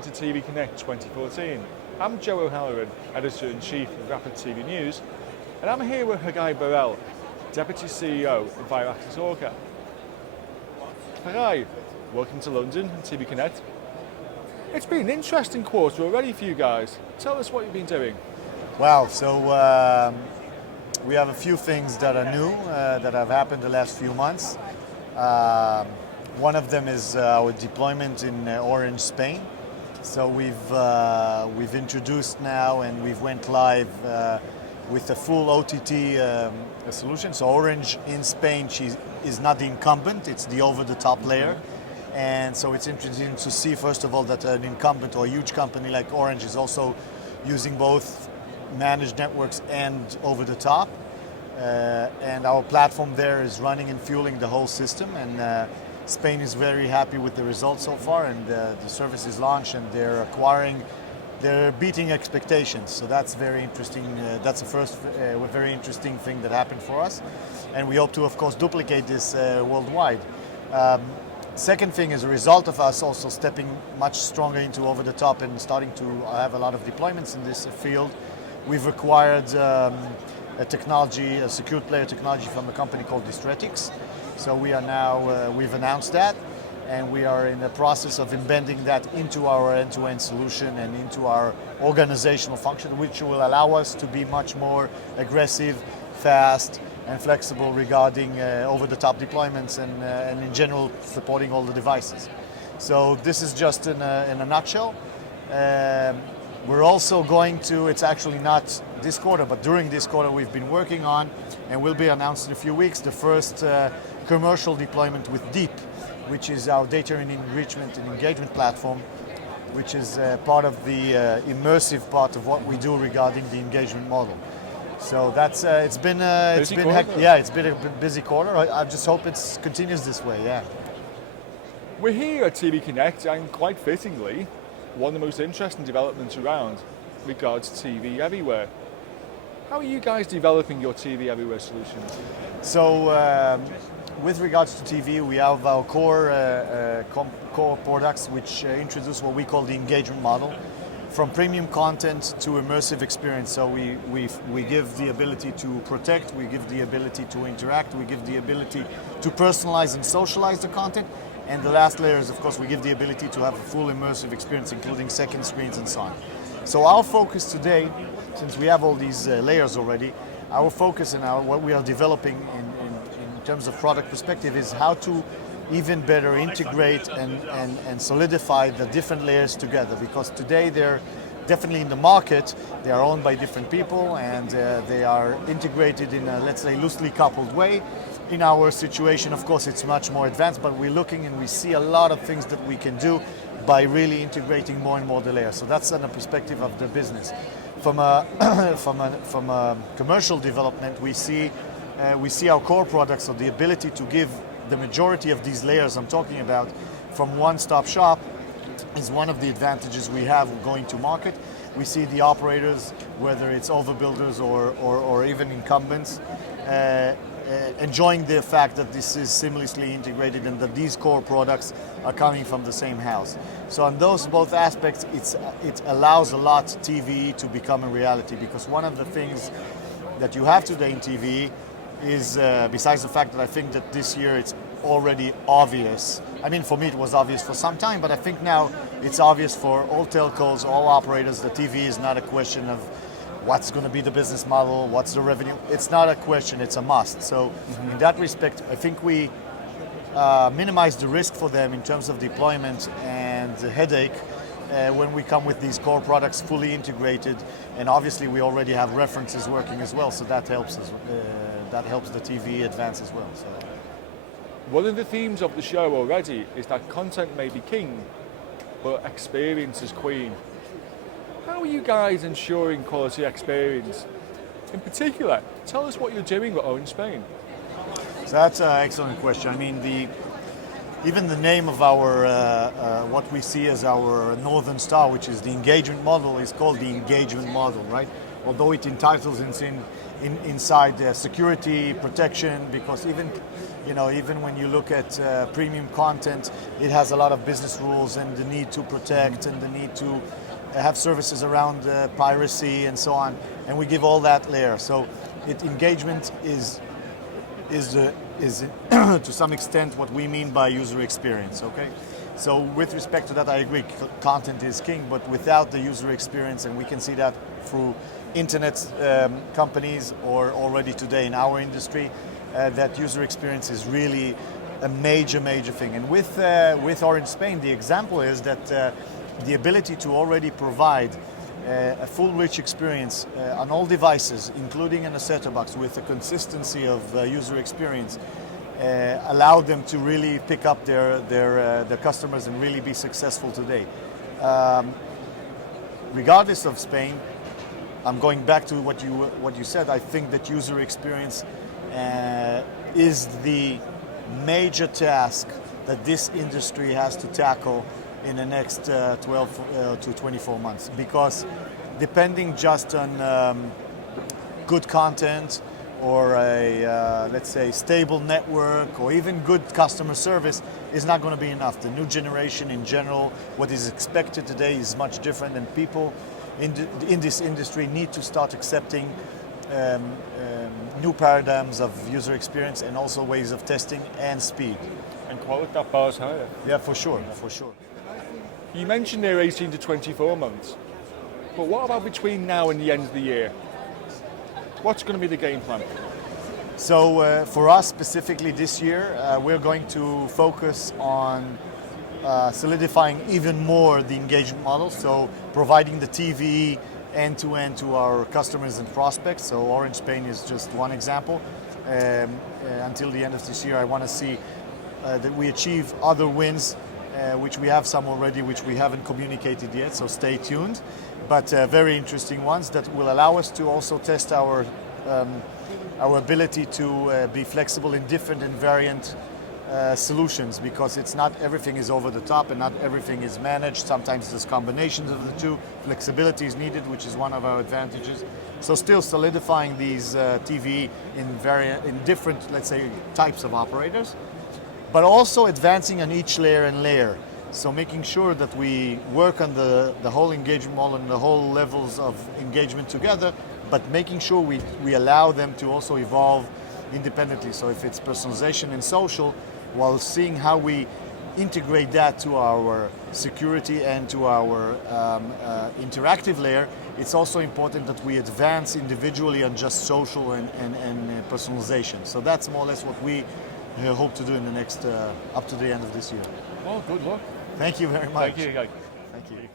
welcome to TVConnect 2014. I'm Joe O'Halloran, Editor-in-Chief of Rapidtv News, and I'm here with Haggai Barel, Deputy CEO of Viaccess-Orca. Haggai, welcome to London and TVConnect. It's been an interesting quarter already for you guys. Tell us what you've been doing. Wow, so we have a few things that are new, that have happened the last few months. One of them is our deployment in Orange, Spain. So we've introduced now and we've went live with a full OTT solution. So Orange in Spain is not the incumbent, it's the over-the-top layer. And so it's interesting to see, first of all, that an incumbent or a huge company like Orange is also using both managed networks and over-the-top. And our platform there is running and fueling the whole system. And Spain is very happy with the results so far, and the service is launched and they're beating expectations. So that's very interesting. That's the first very interesting thing that happened for us. And we hope to, of course, duplicate this worldwide. Second thing, as a result of us also stepping much stronger into over-the-top and starting to have a lot of deployments in this field, we've acquired a secured player technology from a company called Distretics. So we are now, we've announced that, and we are in the process of embedding that into our end-to-end solution and into our organizational function, which will allow us to be much more aggressive, fast, and flexible regarding over-the-top deployments and in general supporting all the devices. So this is just in a nutshell. We're also going to, it's actually not this quarter, but during this quarter we've been working on, and will be announced in a few weeks, the first commercial deployment with Deep, which is our data and enrichment and engagement platform, which is part of the immersive part of what we do regarding the engagement model. So that's it's been a busy quarter. I just hope it continues this way. Yeah. We're here at TVConnect, and quite fittingly, one of the most interesting developments around regards TVEverywhere. How are you guys developing your TVEverywhere solution? So with regards to TV, we have our core products which introduce what we call the engagement model. From premium content to immersive experience. So we give the ability to protect, we give the ability to interact, we give the ability to personalize and socialize the content. And the last layer is, of course, we give the ability to have a full immersive experience, including second screens and so on. So our focus today, since we have all these layers already, our focus and what we are developing in terms of product perspective is how to even better integrate and solidify the different layers together. Because today they're definitely in the market, they are owned by different people, and they are integrated in a, let's say, loosely coupled way. In our situation, of course, it's much more advanced, but we're looking and we see a lot of things that we can do by really integrating more and more the layers. So that's in the perspective of the business. From a commercial development, we see our core products, so the ability to give the majority of these layers I'm talking about from one-stop shop is one of the advantages we have going to market. We see the operators, whether it's overbuilders or even incumbents, enjoying the fact that this is seamlessly integrated and that these core products are coming from the same house. So on those both aspects, it allows a lot TV to become a reality, because one of the things that you have today in TV is, besides the fact that I think that this year it's already obvious. I mean, for me it was obvious for some time, but I think now it's obvious for all telcos, all operators, that TV is not a question of what's going to be the business model, what's the revenue. It's not a question, it's a must. So in that respect, I think we minimize the risk for them in terms of deployment and the headache when we come with these core products fully integrated. And obviously we already have references working as well, so that helps us. That helps the TV advance as well. So. One of the themes of the show already is that content may be king, but experience is queen. How are you guys ensuring quality experience? In particular, tell us what you're doing with Orange Spain. So that's an excellent question. I mean, even the name of our, what we see as our Northern Star, which is the engagement model, is called the engagement model, right? although it entitles inside security, protection, because even when you look at premium content, it has a lot of business rules and the need to protect and the need to have services around piracy and so on, and we give all that layer. So engagement is to some extent what we mean by user experience. Okay, so with respect to that, I agree. Content is king, but without the user experience, and we can see that through internet companies or already today in our industry, that user experience is really a major thing. And with Orange Spain, the example is that the ability to already provide a full rich experience on all devices, including in a set-top box, with a consistency of user experience, allowed them to really pick up their customers and really be successful today. Regardless of Spain, I'm going back to what you said. I think that user experience is the major task that this industry has to tackle in the next 12 to 24 months, because depending just on good content or a let's say stable network or even good customer service is not going to be enough. The new generation in general, what is expected today is much different, and people in this industry need to start accepting new paradigms of user experience and also ways of testing and speed. And quality that bars higher. Yeah, for sure. You mentioned there 18 to 24 months, but what about between now and the end of the year? What's going to be the game plan? So for us specifically this year, we're going to focus on solidifying even more the engagement model, so providing the TV end-to-end to our customers and prospects. So Orange Spain is just one example. Until the end of this year, I want to see that we achieve other wins, which we have some already, which we haven't communicated yet, so stay tuned. But very interesting ones that will allow us to also test our ability to be flexible in different and variant solutions, because it's not everything is over the top and not everything is managed. Sometimes there's combinations of the two. Flexibility is needed, which is one of our advantages. So still solidifying these TV in different, let's say, types of operators, but also advancing on each layer and layer. So making sure that we work on the whole engagement model and the whole levels of engagement together, but making sure we allow them to also evolve independently. So if it's personalization and social, while seeing how we integrate that to our security and to our interactive layer, it's also important that we advance individually on just social and personalization. So that's more or less what we hope to do in the next, up to the end of this year. Well, good luck. Thank you very much. Thank you. Thank you.